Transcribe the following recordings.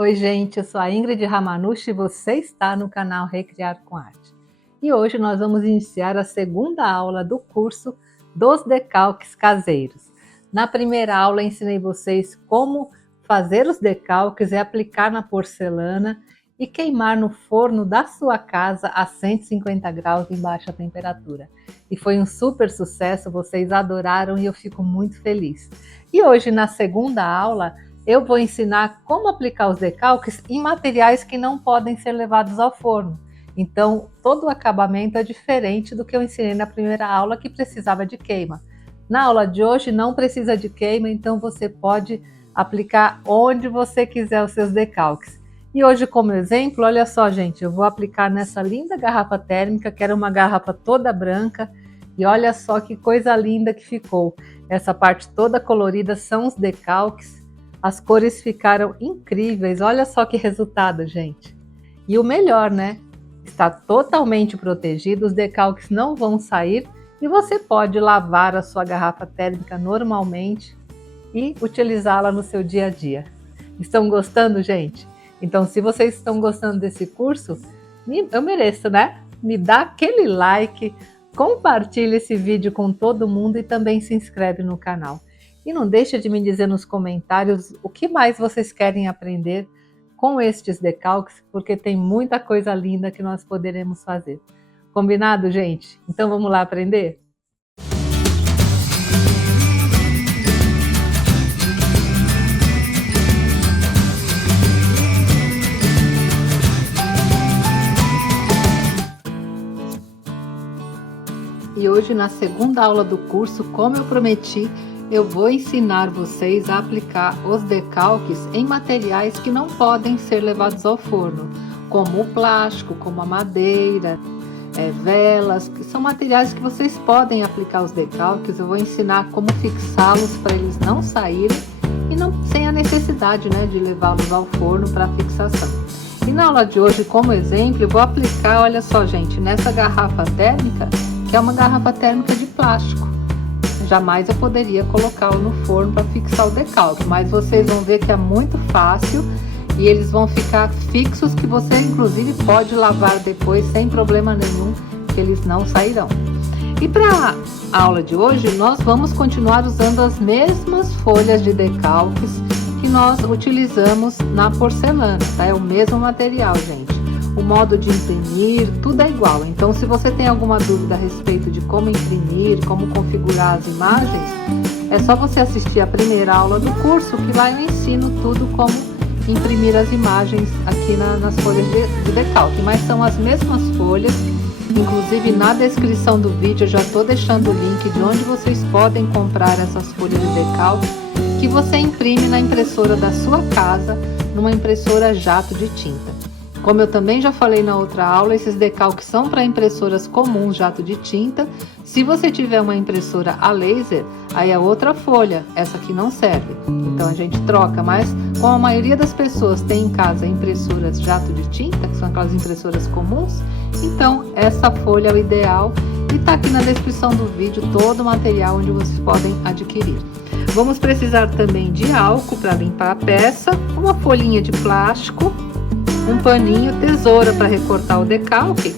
Oi, gente, eu sou a Ingrid Ramanushi e você está no canal Recriar com Arte. E hoje nós vamos iniciar a segunda aula do curso dos decalques caseiros. Na primeira aula ensinei vocês como fazer os decalques e aplicar na porcelana e queimar no forno da sua casa a 150 graus em baixa temperatura. E foi um super sucesso, vocês adoraram e eu fico muito feliz. E hoje na segunda aula eu vou ensinar como aplicar os decalques em materiais que não podem ser levados ao forno. Então, todo o acabamento é diferente do que eu ensinei na primeira aula, que precisava de queima. Na aula de hoje não precisa de queima, então você pode aplicar onde você quiser os seus decalques. E hoje, como exemplo, olha só, gente, eu vou aplicar nessa linda garrafa térmica, que era uma garrafa toda branca, e olha só que coisa linda que ficou. Essa parte toda colorida são os decalques. As cores ficaram incríveis, olha só que resultado, gente. E o melhor, né? Está totalmente protegido, os decalques não vão sair e você pode lavar a sua garrafa térmica normalmente e utilizá-la no seu dia a dia. Estão gostando, gente? Então, se vocês estão gostando desse curso, eu mereço, né? Me dá aquele like, compartilhe esse vídeo com todo mundo e também se inscreve no canal. E não deixe de me dizer nos comentários o que mais vocês querem aprender com estes decalques, porque tem muita coisa linda que nós poderemos fazer. Combinado, gente? Então vamos lá aprender? E hoje, na segunda aula do curso, como eu prometi, eu vou ensinar vocês a aplicar os decalques em materiais que não podem ser levados ao forno, como o plástico, como a madeira, velas, que são materiais que vocês podem aplicar os decalques. Eu vou ensinar como fixá-los para eles não saírem e não, sem a necessidade, né, de levá-los ao forno para fixação. E na aula de hoje, como exemplo, eu vou aplicar, olha só, gente, nessa garrafa térmica, que é uma garrafa térmica de plástico. Jamais eu poderia colocá-lo no forno para fixar o decalque, mas vocês vão ver que é muito fácil e eles vão ficar fixos, que você inclusive pode lavar depois sem problema nenhum, que eles não sairão. E para a aula de hoje, nós vamos continuar usando as mesmas folhas de decalques que nós utilizamos na porcelana, tá? É o mesmo material, gente. O modo de imprimir, tudo é igual. Então, se você tem alguma dúvida a respeito de como imprimir, como configurar as imagens, é só você assistir a primeira aula do curso, que lá eu ensino tudo como imprimir as imagens aqui nas folhas de decalque. Mas são as mesmas folhas, inclusive na descrição do vídeo eu já estou deixando o link de onde vocês podem comprar essas folhas de decalque, que você imprime na impressora da sua casa, numa impressora jato de tinta. Como eu também já falei na outra aula, esses decalques são para impressoras comuns, jato de tinta. Se você tiver uma impressora a laser, aí é outra folha, essa aqui não serve. Então a gente troca, mas como a maioria das pessoas tem em casa impressoras jato de tinta, que são aquelas impressoras comuns, então essa folha é o ideal e tá aqui na descrição do vídeo todo o material onde vocês podem adquirir. Vamos precisar também de álcool para limpar a peça, uma folhinha de plástico, um paninho, tesoura para recortar o decalque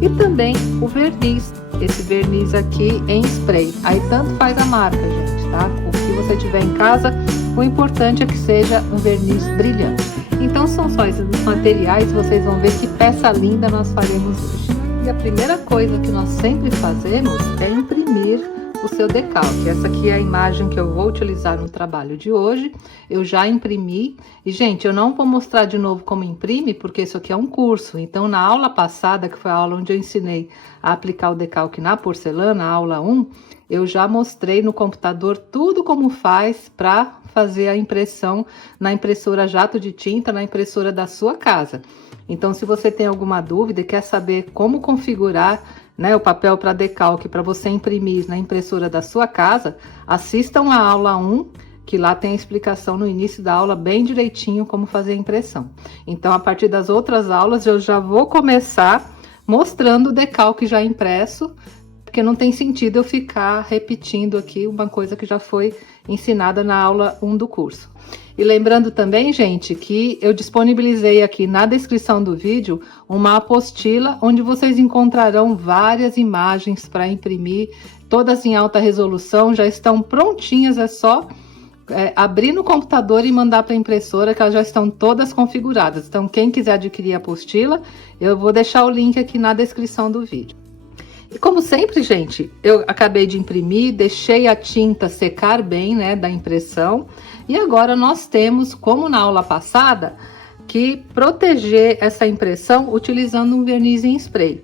e também o verniz, esse verniz aqui em spray. Aí tanto faz a marca, gente, tá? O que você tiver em casa, o importante é que seja um verniz brilhante. Então são só esses materiais, vocês vão ver que peça linda nós faremos hoje. E a primeira coisa que nós sempre fazemos é imprimir o seu decalque. Essa aqui é a imagem que eu vou utilizar no trabalho de hoje. Eu já imprimi. E, gente, eu não vou mostrar de novo como imprime, porque isso aqui é um curso. Então, na aula passada, que foi a aula onde eu ensinei a aplicar o decalque na porcelana, a aula 1, eu já mostrei no computador tudo como faz para fazer a impressão na impressora jato de tinta, na impressora da sua casa. Então, se você tem alguma dúvida e quer saber como configurar, né, o papel para decalque para você imprimir na impressora da sua casa, assistam a aula 1, que lá tem a explicação no início da aula bem direitinho como fazer a impressão. Então, a partir das outras aulas, eu já vou começar mostrando o decalque já impresso, porque não tem sentido eu ficar repetindo aqui uma coisa que já foi ensinada na aula 1 do curso. E lembrando também, gente, que eu disponibilizei aqui na descrição do vídeo uma apostila onde vocês encontrarão várias imagens para imprimir, todas em alta resolução, já estão prontinhas, é só abrir no computador e mandar para a impressora, que elas já estão todas configuradas. Então, quem quiser adquirir a apostila, eu vou deixar o link aqui na descrição do vídeo. E como sempre, gente, eu acabei de imprimir, deixei a tinta secar bem, né, da impressão. E agora nós temos, como na aula passada, que proteger essa impressão utilizando um verniz em spray.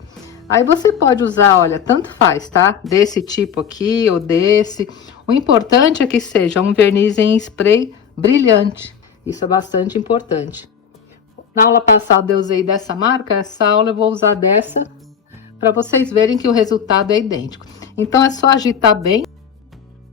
Aí você pode usar, olha, tanto faz, tá? Desse tipo aqui ou desse. O importante é que seja um verniz em spray brilhante. Isso é bastante importante. Na aula passada eu usei dessa marca, essa aula eu vou usar dessa, para vocês verem que o resultado é idêntico. Então é só agitar bem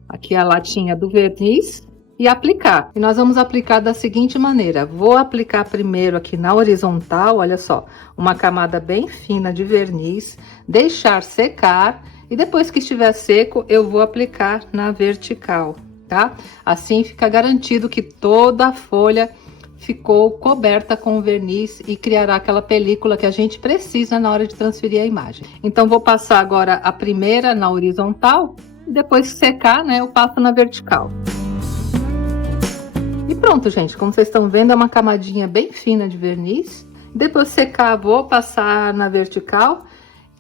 aqui a latinha do verniz e aplicar. E nós vamos aplicar da seguinte maneira: vou aplicar primeiro aqui na horizontal, olha só, uma camada bem fina de verniz, deixar secar e depois que estiver seco eu vou aplicar na vertical, tá? Assim fica garantido que toda a folha ficou coberta com verniz e criará aquela película que a gente precisa na hora de transferir a imagem. Então vou passar agora a primeira na horizontal e depois que secar, né, eu passo na vertical. E pronto, gente, como vocês estão vendo, é uma camadinha bem fina de verniz. Depois de secar, vou passar na vertical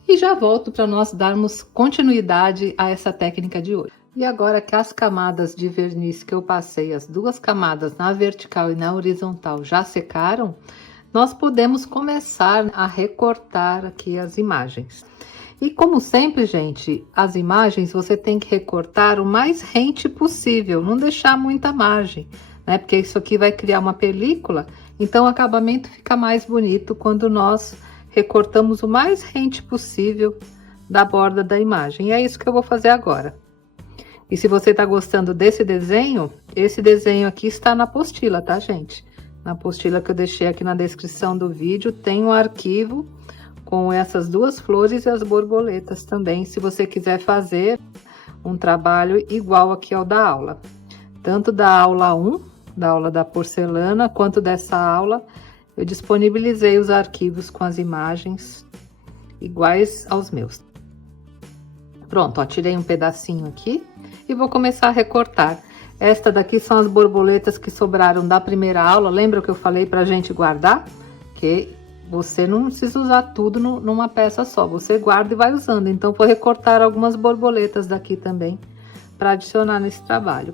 e já volto para nós darmos continuidade a essa técnica de hoje. E agora que as camadas de verniz que eu passei, as duas camadas na vertical e na horizontal já secaram, nós podemos começar a recortar aqui as imagens. E como sempre, gente, as imagens você tem que recortar o mais rente possível, não deixar muita margem, né? Porque isso aqui vai criar uma película, então o acabamento fica mais bonito quando nós recortamos o mais rente possível da borda da imagem. E é isso que eu vou fazer agora. E se você tá gostando desse desenho, esse desenho aqui está na apostila, tá, gente? Na apostila que eu deixei aqui na descrição do vídeo, tem um arquivo com essas duas flores e as borboletas também, se você quiser fazer um trabalho igual aqui ao da aula. Tanto da aula 1, da aula da porcelana, quanto dessa aula, eu disponibilizei os arquivos com as imagens iguais aos meus. Pronto, ó, tirei um pedacinho aqui e vou começar a recortar. Esta daqui são as borboletas que sobraram da primeira aula. Lembra que eu falei pra gente guardar? Que você não precisa usar tudo numa peça só, você guarda e vai usando. Então, vou recortar algumas borboletas daqui também para adicionar nesse trabalho.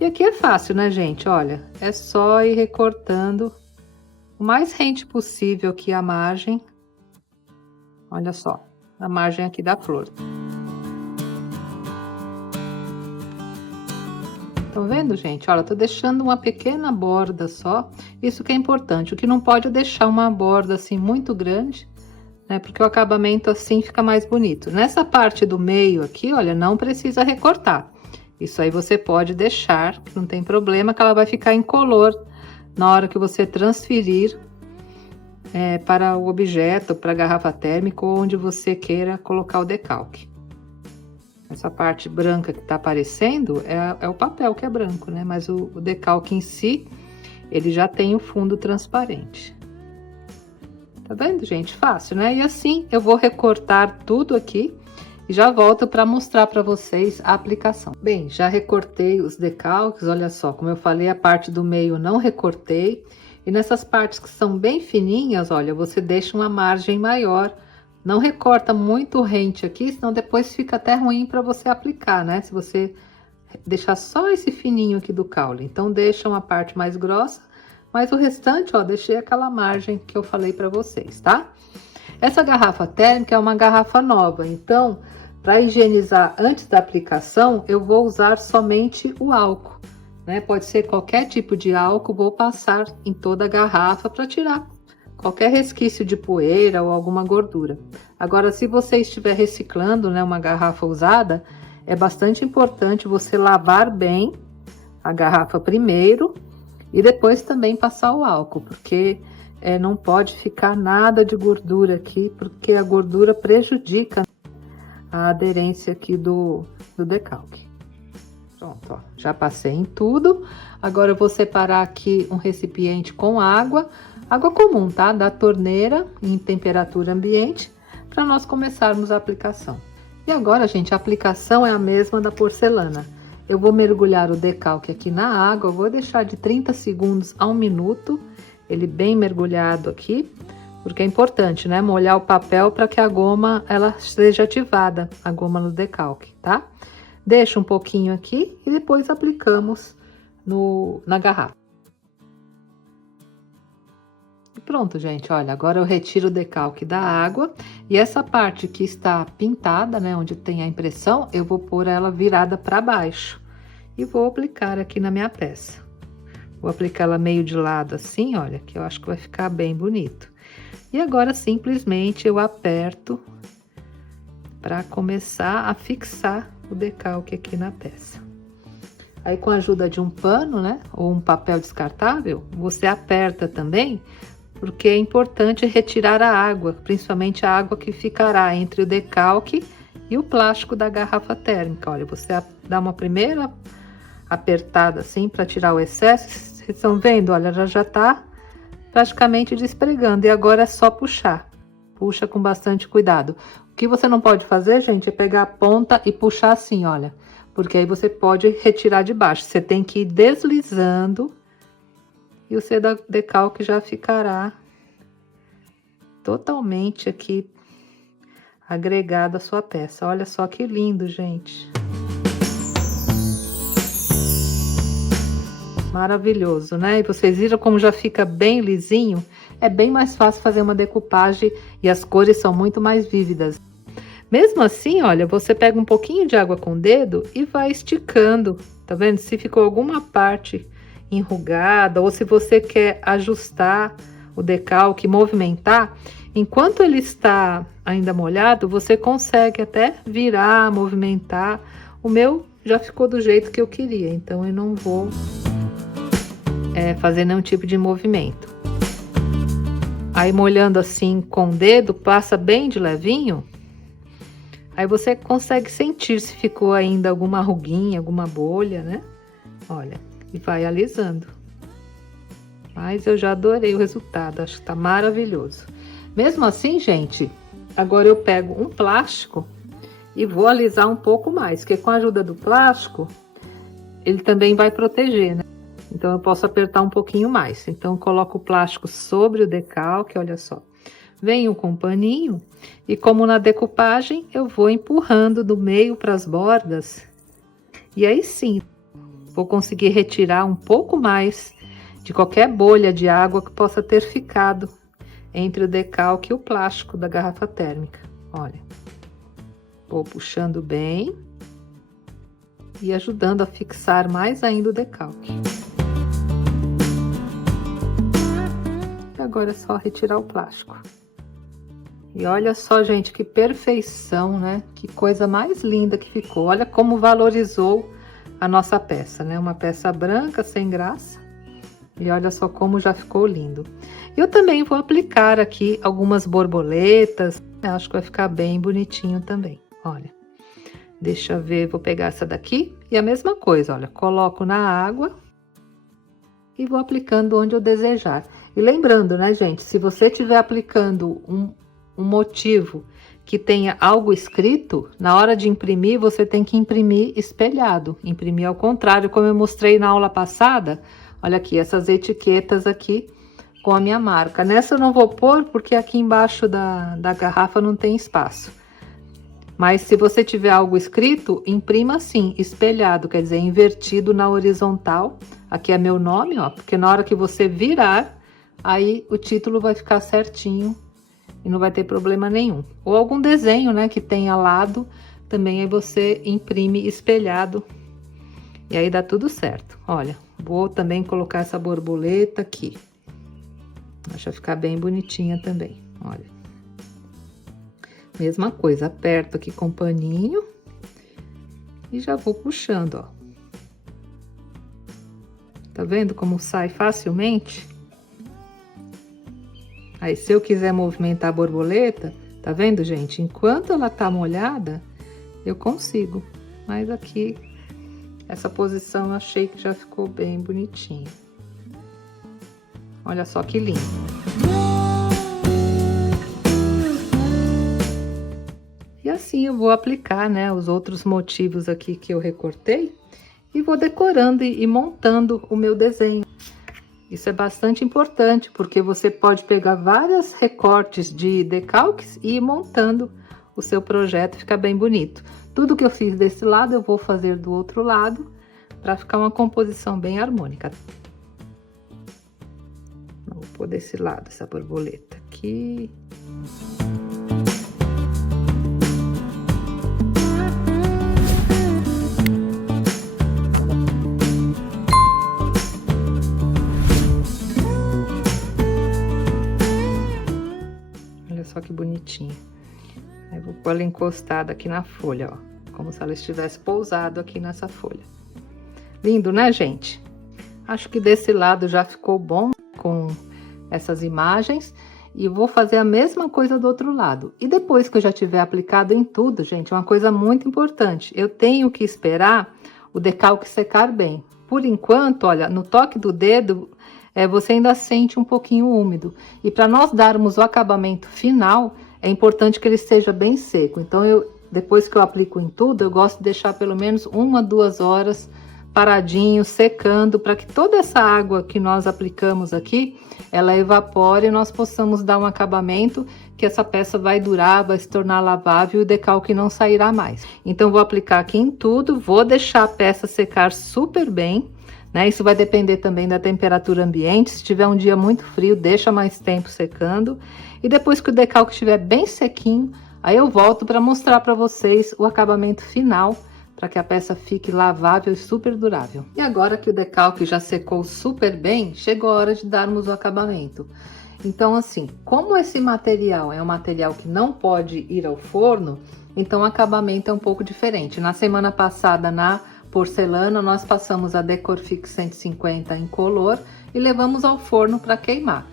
E aqui é fácil, né, gente? Olha, é só ir recortando o mais rente possível aqui a margem. Olha só, a margem aqui da flor. Estão vendo, gente? Olha, tô deixando uma pequena borda só. Isso que é importante. O que não pode é deixar uma borda assim muito grande, né? Porque o acabamento assim fica mais bonito. Nessa parte do meio aqui, olha, não precisa recortar. Isso aí você pode deixar, que não tem problema, que ela vai ficar incolor na hora que você transferir para o objeto, para a garrafa térmica, ou onde você queira colocar o decalque. Essa parte branca que tá aparecendo é o papel que é branco, né? Mas o decalque em si, ele já tem o fundo transparente. Tá vendo, gente? Fácil, né? E assim eu vou recortar tudo aqui e já volto para mostrar para vocês a aplicação. Bem, já recortei os decalques, olha só, como eu falei, a parte do meio não recortei. E nessas partes que são bem fininhas, olha, você deixa uma margem maior. Não recorta muito rente aqui, senão depois fica até ruim para você aplicar, né? Se você deixar só esse fininho aqui do caule. Então, deixa uma parte mais grossa, mas o restante, ó, deixei aquela margem que eu falei para vocês, tá? Essa garrafa térmica é uma garrafa nova, então, para higienizar antes da aplicação, eu vou usar somente o álcool, né? Pode ser qualquer tipo de álcool, vou passar em toda a garrafa para tirar qualquer resquício de poeira ou alguma gordura. Agora, se você estiver reciclando, né, uma garrafa usada, é bastante importante você lavar bem a garrafa primeiro e depois também passar o álcool, porque não pode ficar nada de gordura aqui, porque a gordura prejudica a aderência aqui do decalque. Pronto. Pronto, ó. Já passei em tudo. Agora eu vou separar aqui um recipiente com água. Água comum, tá? Da torneira em temperatura ambiente, para nós começarmos a aplicação. E agora, gente, a aplicação é a mesma da porcelana. Eu vou mergulhar o decalque aqui na água, eu vou deixar de 30 segundos a 1 minuto, ele bem mergulhado aqui, porque é importante, né? Molhar o papel para que a goma, ela seja ativada, a goma no decalque, tá? Deixa um pouquinho aqui e depois aplicamos na garrafa. Pronto, gente, olha, agora eu retiro o decalque da água e essa parte que está pintada, né, onde tem a impressão, eu vou pôr ela virada para baixo e vou aplicar aqui na minha peça. Vou aplicar ela meio de lado assim, olha, que eu acho que vai ficar bem bonito. E agora simplesmente eu aperto para começar a fixar o decalque aqui na peça. Aí com a ajuda de um pano, né, ou um papel descartável, você aperta também, porque é importante retirar a água, principalmente a água que ficará entre o decalque e o plástico da garrafa térmica. Olha, você dá uma primeira apertada assim para tirar o excesso. Vocês estão vendo? Olha, ela já tá praticamente despregando e agora é só puxar. Puxa com bastante cuidado. O que você não pode fazer, gente, é pegar a ponta e puxar assim, olha, porque aí você pode retirar de baixo. Você tem que ir deslizando e o seu decalque já ficará totalmente aqui agregado à sua peça. Olha só que lindo, gente. Maravilhoso, né? E vocês viram como já fica bem lisinho? É bem mais fácil fazer uma decupagem e as cores são muito mais vívidas. Mesmo assim, olha, você pega um pouquinho de água com o dedo e vai esticando, tá vendo? Se ficou alguma parte enrugada ou se você quer ajustar o decalque, movimentar, enquanto ele está ainda molhado, você consegue até virar, movimentar. O meu já ficou do jeito que eu queria, então eu não vou fazer nenhum tipo de movimento. Aí molhando assim com o dedo, passa bem de levinho, aí você consegue sentir se ficou ainda alguma ruguinha, alguma bolha, né? Olha. E vai alisando. Mas eu já adorei o resultado, acho que tá maravilhoso. Mesmo assim, gente, agora eu pego um plástico e vou alisar um pouco mais, porque com a ajuda do plástico, ele também vai proteger, né? Então eu posso apertar um pouquinho mais. Então eu coloco o plástico sobre o decalque, olha só. Venho com um paninho e como na decupagem, eu vou empurrando do meio para as bordas. E aí sim, vou conseguir retirar um pouco mais de qualquer bolha de água que possa ter ficado entre o decalque e o plástico da garrafa térmica. Olha, vou puxando bem e ajudando a fixar mais ainda o decalque. E agora é só retirar o plástico. E olha só, gente, que perfeição, né? Que coisa mais linda que ficou. Olha como valorizou a nossa peça, né? Uma peça branca, sem graça. E olha só como já ficou lindo. Eu também vou aplicar aqui algumas borboletas. Eu acho que vai ficar bem bonitinho também. Olha, deixa eu ver, vou pegar essa daqui. E a mesma coisa, olha, coloco na água e vou aplicando onde eu desejar. E lembrando, né, gente, se você estiver aplicando um motivo que tenha algo escrito, na hora de imprimir, você tem que imprimir espelhado, imprimir ao contrário, como eu mostrei na aula passada. Olha aqui, essas etiquetas aqui com a minha marca. Nessa eu não vou pôr, porque aqui embaixo da garrafa não tem espaço. Mas se você tiver algo escrito, imprima assim, espelhado, quer dizer, invertido na horizontal. Aqui é meu nome, ó, porque na hora que você virar, aí o título vai ficar certinho e não vai ter problema nenhum. Ou algum desenho, né, que tenha lado, também aí você imprime espelhado e aí dá tudo certo. Olha, vou também colocar essa borboleta aqui. Deixa ficar bem bonitinha também, olha. Mesma coisa, aperto aqui com o paninho e já vou puxando, ó. Tá vendo como sai facilmente? Aí, se eu quiser movimentar a borboleta, tá vendo, gente? Enquanto ela tá molhada, eu consigo. Mas aqui Essa posição eu achei que já ficou bem bonitinho. Olha só que lindo. E assim eu vou aplicar, né, os outros motivos aqui que eu recortei e vou decorando e montando o meu desenho. Isso é bastante importante, porque você pode pegar vários recortes de decalques e ir montando o seu projeto, fica bem bonito. Tudo que eu fiz desse lado, eu vou fazer do outro lado, para ficar uma composição bem harmônica. Vou pôr desse lado essa borboleta aqui. Olha só que bonitinho. Aí vou pôr ela encostada aqui na folha, ó, como se ela estivesse pousado aqui nessa folha. Lindo, né, gente? Acho que desse lado já ficou bom com essas imagens. E vou fazer a mesma coisa do outro lado. E depois que eu já tiver aplicado em tudo, gente, uma coisa muito importante. Eu tenho que esperar o decalque secar bem. Por enquanto, olha, no toque do dedo, você ainda sente um pouquinho úmido. E para nós darmos o acabamento final, é importante que ele esteja bem seco. Então, depois que eu aplico em tudo, eu gosto de deixar pelo menos 1, 2 horas paradinho, secando, para que toda essa água que nós aplicamos aqui, ela evapore e nós possamos dar um acabamento que essa peça vai durar, vai se tornar lavável e o decalque não sairá mais. Então, vou aplicar aqui em tudo, vou deixar a peça secar super bem, né? Isso vai depender também da temperatura ambiente. Se tiver um dia muito frio, deixa mais tempo secando. E depois que o decalque estiver bem sequinho, aí eu volto para mostrar para vocês o acabamento final, para que a peça fique lavável e super durável. E agora que o decalque já secou super bem, chegou a hora de darmos o acabamento. Então, assim, como esse material é um material que não pode ir ao forno, então o acabamento é um pouco diferente. Na semana passada, na porcelana, nós passamos a Decorfix 150 incolor e levamos ao forno para queimar.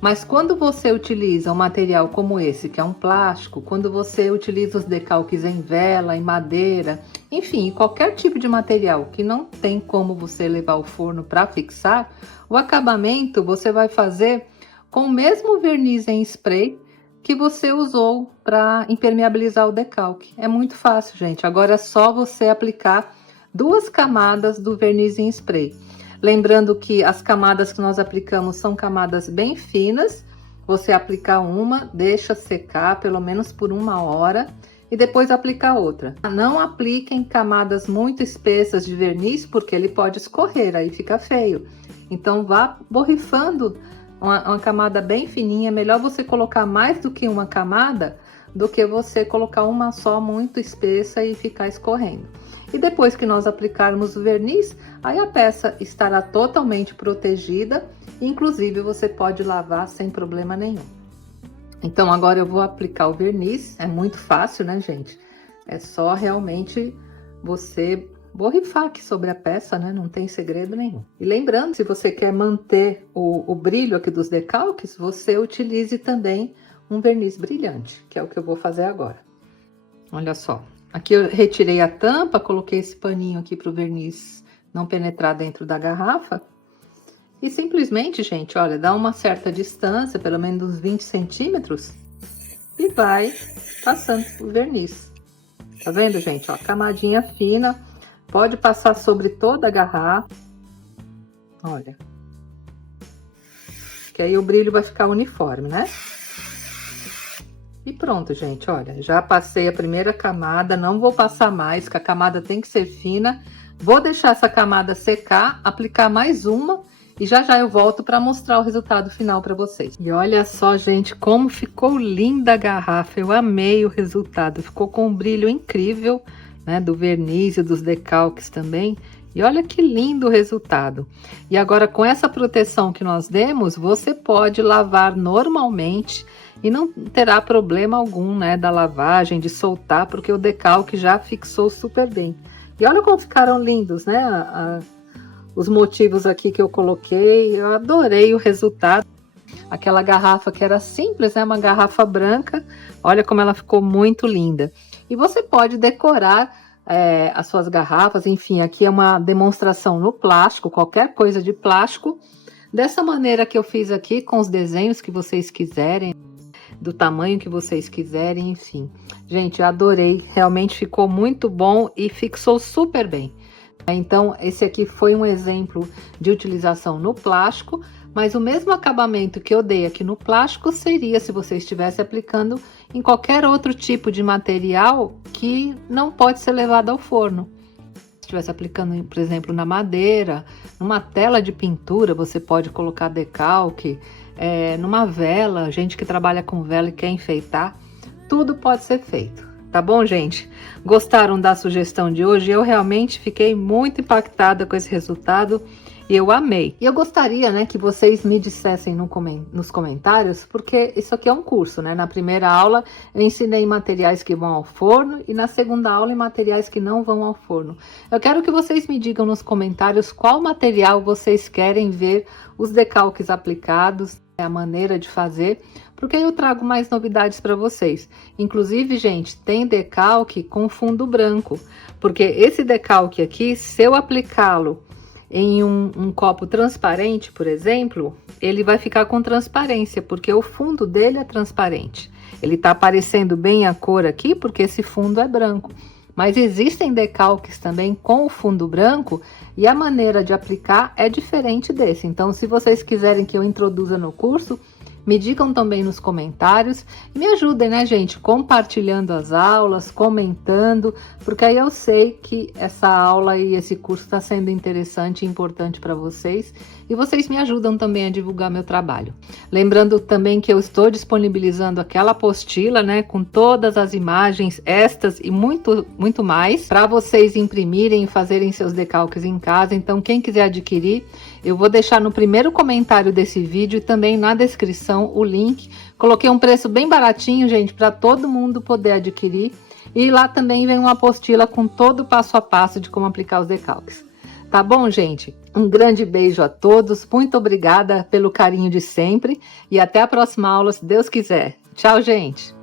Mas quando você utiliza um material como esse, que é um plástico, quando você utiliza os decalques em vela, em madeira, enfim, qualquer tipo de material que não tem como você levar ao forno para fixar, o acabamento você vai fazer com o mesmo verniz em spray que você usou para impermeabilizar o decalque. É muito fácil, gente. Agora é só você aplicar 2 camadas do verniz em spray. Lembrando que as camadas que nós aplicamos são camadas bem finas. Você aplica uma, deixa secar pelo menos por 1 hora e depois aplica outra. Não apliquem camadas muito espessas de verniz, porque ele pode escorrer, aí fica feio. Então vá borrifando uma camada bem fininha. É melhor você colocar mais do que uma camada do que você colocar uma só muito espessa e ficar escorrendo. E depois que nós aplicarmos o verniz, aí a peça estará totalmente protegida, inclusive você pode lavar sem problema nenhum. Então agora eu vou aplicar o verniz, é muito fácil, né, gente? É só realmente você borrifar aqui sobre a peça, né? Não tem segredo nenhum. E lembrando, se você quer manter o brilho aqui dos decalques, você utilize também um verniz brilhante, que é o que eu vou fazer agora. Olha só. Aqui eu retirei a tampa, coloquei esse paninho aqui para o verniz não penetrar dentro da garrafa. E simplesmente, gente, olha, dá uma certa distância, pelo menos uns 20 centímetros, e vai passando o verniz. Tá vendo, gente? Ó, camadinha fina, pode passar sobre toda a garrafa. Olha. Que aí o brilho vai ficar uniforme, né? E pronto, gente, olha, já passei a primeira camada, não vou passar mais, que a camada tem que ser fina. Vou deixar essa camada secar, aplicar mais uma e já já eu volto para mostrar o resultado final para vocês. E olha só, gente, como ficou linda a garrafa, eu amei o resultado, ficou com um brilho incrível, né, do verniz e dos decalques também. E olha que lindo o resultado. E agora, com essa proteção que nós demos, você pode lavar normalmente e não terá problema algum, né, da lavagem, de soltar, porque o decalque já fixou super bem. E olha como ficaram lindos, né, os motivos aqui que eu coloquei. Eu adorei o resultado. Aquela garrafa que era simples, né, uma garrafa branca, olha como ela ficou muito linda. E você pode decorar as suas garrafas, enfim, aqui é uma demonstração no plástico, qualquer coisa de plástico, dessa maneira que eu fiz aqui, com os desenhos que vocês quiserem, do tamanho que vocês quiserem, enfim. Gente, eu adorei, realmente ficou muito bom e fixou super bem. Então, esse aqui foi um exemplo de utilização no plástico, mas o mesmo acabamento que eu dei aqui no plástico seria se você estivesse aplicando em qualquer outro tipo de material que não pode ser levado ao forno. Se estivesse aplicando, por exemplo, na madeira, numa tela de pintura, você pode colocar decalque, numa vela, gente que trabalha com vela e quer enfeitar, tudo pode ser feito. Tá bom, gente? Gostaram da sugestão de hoje? Eu realmente fiquei muito impactada com esse resultado e eu amei. E eu gostaria, né, que vocês me dissessem nos comentários, porque isso aqui é um curso, né? Na primeira aula eu ensinei materiais que vão ao forno e na segunda aula em materiais que não vão ao forno. Eu quero que vocês me digam nos comentários qual material vocês querem ver os decalques aplicados, a maneira de fazer, porque eu trago mais novidades para vocês. Inclusive, gente, tem decalque com fundo branco, porque esse decalque aqui, se eu aplicá-lo em um copo transparente, por exemplo, ele vai ficar com transparência, porque o fundo dele é transparente. Ele tá aparecendo bem a cor aqui, porque esse fundo é branco. Mas existem decalques também com o fundo branco e a maneira de aplicar é diferente desse. Então, se vocês quiserem que eu introduza no curso, me digam também nos comentários e me ajudem, né, gente? Compartilhando as aulas, comentando, porque aí eu sei que essa aula e esse curso está sendo interessante e importante para vocês e vocês me ajudam também a divulgar meu trabalho. Lembrando também que eu estou disponibilizando aquela apostila, né, com todas as imagens, estas e muito mais, para vocês imprimirem e fazerem seus decalques em casa. Então, quem quiser adquirir, eu vou deixar no primeiro comentário desse vídeo e também na descrição o link. Coloquei um preço bem baratinho, gente, para todo mundo poder adquirir. E lá também vem uma apostila com todo o passo a passo de como aplicar os decalques. Tá bom, gente? Um grande beijo a todos. Muito obrigada pelo carinho de sempre. E até a próxima aula, se Deus quiser. Tchau, gente!